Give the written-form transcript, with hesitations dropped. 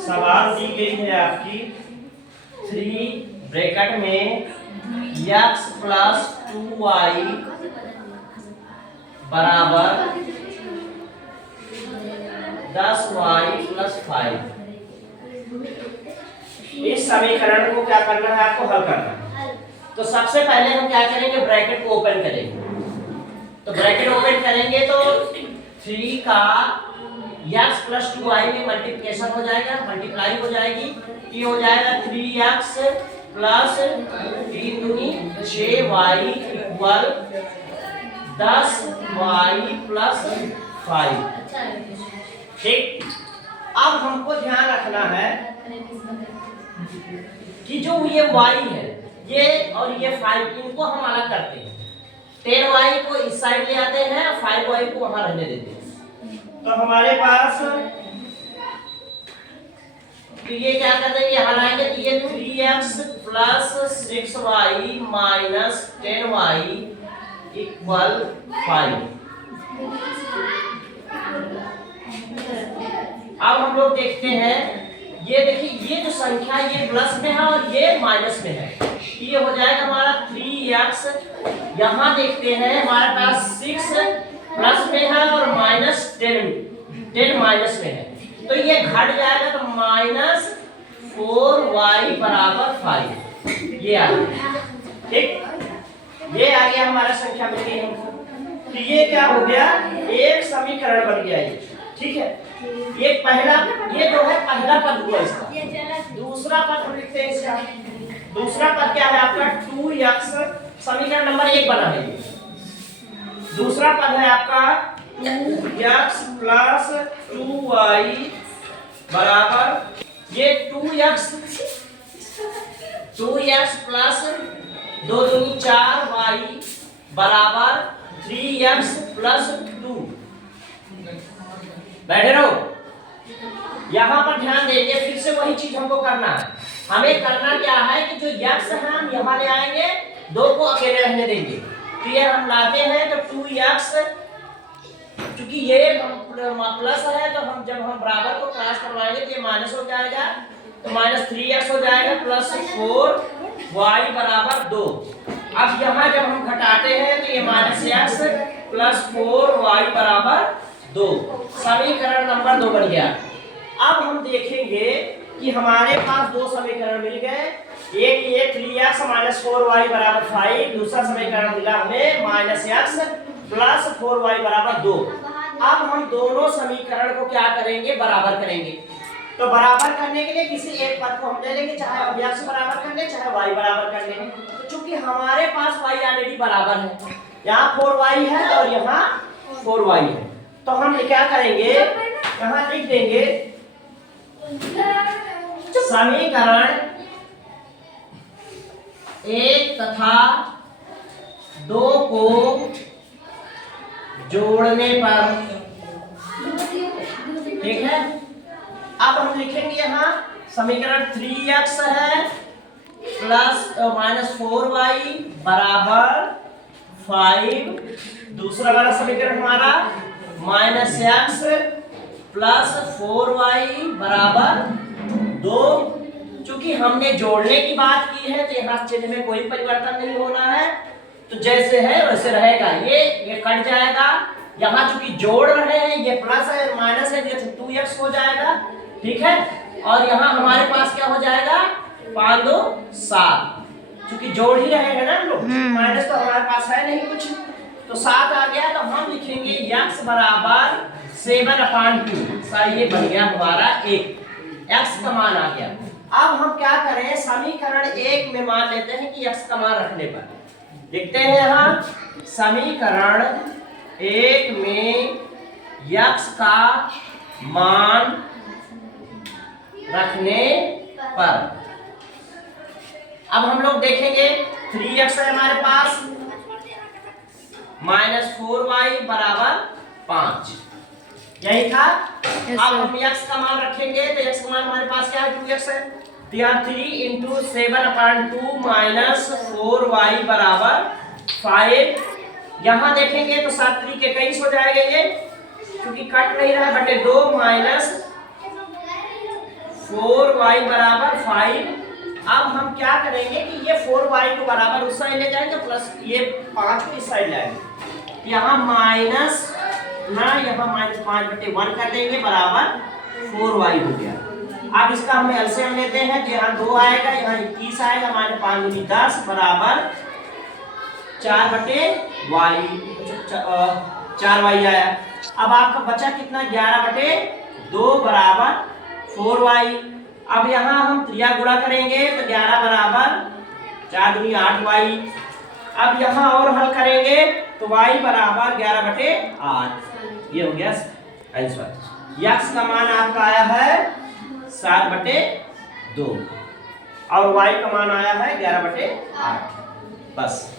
सवाल दी गई है आपकी 3 ब्रैकेट में x प्लस 2y बराबर 10y प्लस 5। इस समीकरण को क्या करना है, आपको हल करना है। तो सबसे पहले हम क्या करेंगे, ब्रैकेट को ओपन करेंगे। तो ब्रैकेट ओपन करेंगे तो 3 का x प्लस 2y में मल्टीप्लिकेशन हो जाएगा, मल्टीप्लाई हो जाएगी। ये हो जाएगा 3x प्लस 3 दूनी 6y इक्वल 10y प्लस 5। ठीक। अब हमको ध्यान रखना है कि जो ये y है ये और ये 5 इनको हम अलग करते हैं। 10y को इस साइड ले आते हैं, 5y को वहां रहने देते हैं। तो हमारे पास तो ये क्या कर देंगे, यहाँ लाएंगे तो ये 3x plus 6y minus 10y equal 5। अब हम लोग देखते हैं, ये देखिए ये जो संख्या ये प्लस में है और ये माइनस में है। ये हो जाएगा हमारा 3x। यहाँ देखते हैं हमारे पास 6 प्लस में है और माइनस 10 माइनस में है, तो ये घट जाएगा तो माइनस 4y बराबर 5। ये आ गया। ठीक, ये आ गया हमारा संख्या मिल गई हमको। तो ये क्या हो गया, एक समीकरण बन गया ये। ठीक है, ये पहला, ये जो है पहला पद हुआ इसका। दूसरा पद हम लिखते हैं इसका। दूसरा पद क्या है आपका 2x, समीकरण नंबर 1 बना है ये। दूसरा पद है आपका 2x प्लस 2y बराबर ये 2x प्लस 2 दूनी 4y बराबर 3x प्लस 2। बैठे रहो। यहाँ पर ध्यान देंगे, फिर से वही चीज हमको करना है। हमें करना क्या है कि जो x है हम यहाँ ले आएंगे, 2 को अकेले रहने देंगे। तो ये हम लाते हैं तो 2x, क्योंकि ये प्लस है तो हम जब हम बराबर को क्रॉस करवाएंगे तो ये माइनस हो जाएगा, तो माइनस 3x हो जाएगा प्लस 4y बराबर 2। अब यहाँ जब हम घटाते हैं तो ये माइनस x प्लस 4y बराबर 2। समीकरण नंबर 2 बन गया। अब हम देखेंगे कि हमारे पास 2 समीकरण मिल गए। एक ये 3x माइनस 4y बराबर 5, दूसरा समीकरण मिला हमें माइनस x प्लस 4y बराबर 2। अब हम दोनों समीकरण को क्या करेंगे, बराबर करेंगे। तो बराबर करने के लिए किसी एक पद को हम ले लेंगे, चाहे हम x बराबर कर ले चाहे y बराबर कर लेंगे। तो चूंकि हमारे पास y ऑलरेडी बराबर है, यहाँ 4y है और यहाँ 4y है, तो हम क्या करेंगे, यहाँ लिख देंगे समीकरण 1 तथा 2 को जोड़ने पर। ठीक है, अब हम लिखेंगे यहाँ समीकरण 3x है प्लस माइनस 4y बराबर 5। दूसरा वाला समीकरण हमारा माइनस x प्लस 4y बराबर 2। चूंकि हमने जोड़ने की बात की है तो यहाँ चिन्ह में कोई परिवर्तन नहीं होना है, तो जैसे है वैसे रहेगा। ये कट जाएगा। यहाँ चूंकि जोड़ रहे हैं, ये प्लस है माइनस है, ये 2x हो जाएगा। ठीक है, और यहाँ हमारे पास क्या हो जाएगा, 5 2 7। चूंकि जोड़ ही रहे हैं ना हम लोग, माइनस तो हमारे पास है नहीं कुछ, तो 7 आ गया। तो हम लिखेंगे x बराबर 7/2। ये बन गया हमारा 1, x का मान आ गया। अब हम क्या करें, समीकरण 1 में मान लेते हैं कि x का मान रखने पर लिखते हैं यहाँ समीकरण 1 में x का मान रखने पर। अब हम लोग देखेंगे 3x है हमारे पास, माइनस 4y बराबर 5, यही था। अब हम x का मान रखेंगे तो x का मान हमारे पास क्या है, 2x है। तो यहाँ 3 इंटू 7/2 माइनस 4y बराबर 5। यहाँ देखेंगे तो 7 3 के 21 हो जाएगा ये, क्योंकि कट नहीं रहा, बटे 2 माइनस 4y बराबर 5। अब हम क्या करेंगे कि ये 4y को बराबर उस साइड ले जाएंगे, प्लस ये 5 को इस साइड लाएंगे। यहाँ माइनस ना, यहाँ -5/1 कर देंगे, बराबर 4y हो गया। अब इसका हम एलसीएम लेते हैं, तो यहाँ 2 आएगा, यहाँ 21 आएगा, हमारे 5 दूनी 10 बराबर 4y आया। अब आपका बचा कितना, 11/2 बराबर 4y। अब यहाँ हम त्रिया गुणा करेंगे, तो 11 बराबर 4 दूनी 8y। अब यहाँ और हल करेंगे, तो y बराबर 11/8। ये हो गया आंसर। x का मान आपका आया है 7/2 और y का मान आया है 11/8। बस।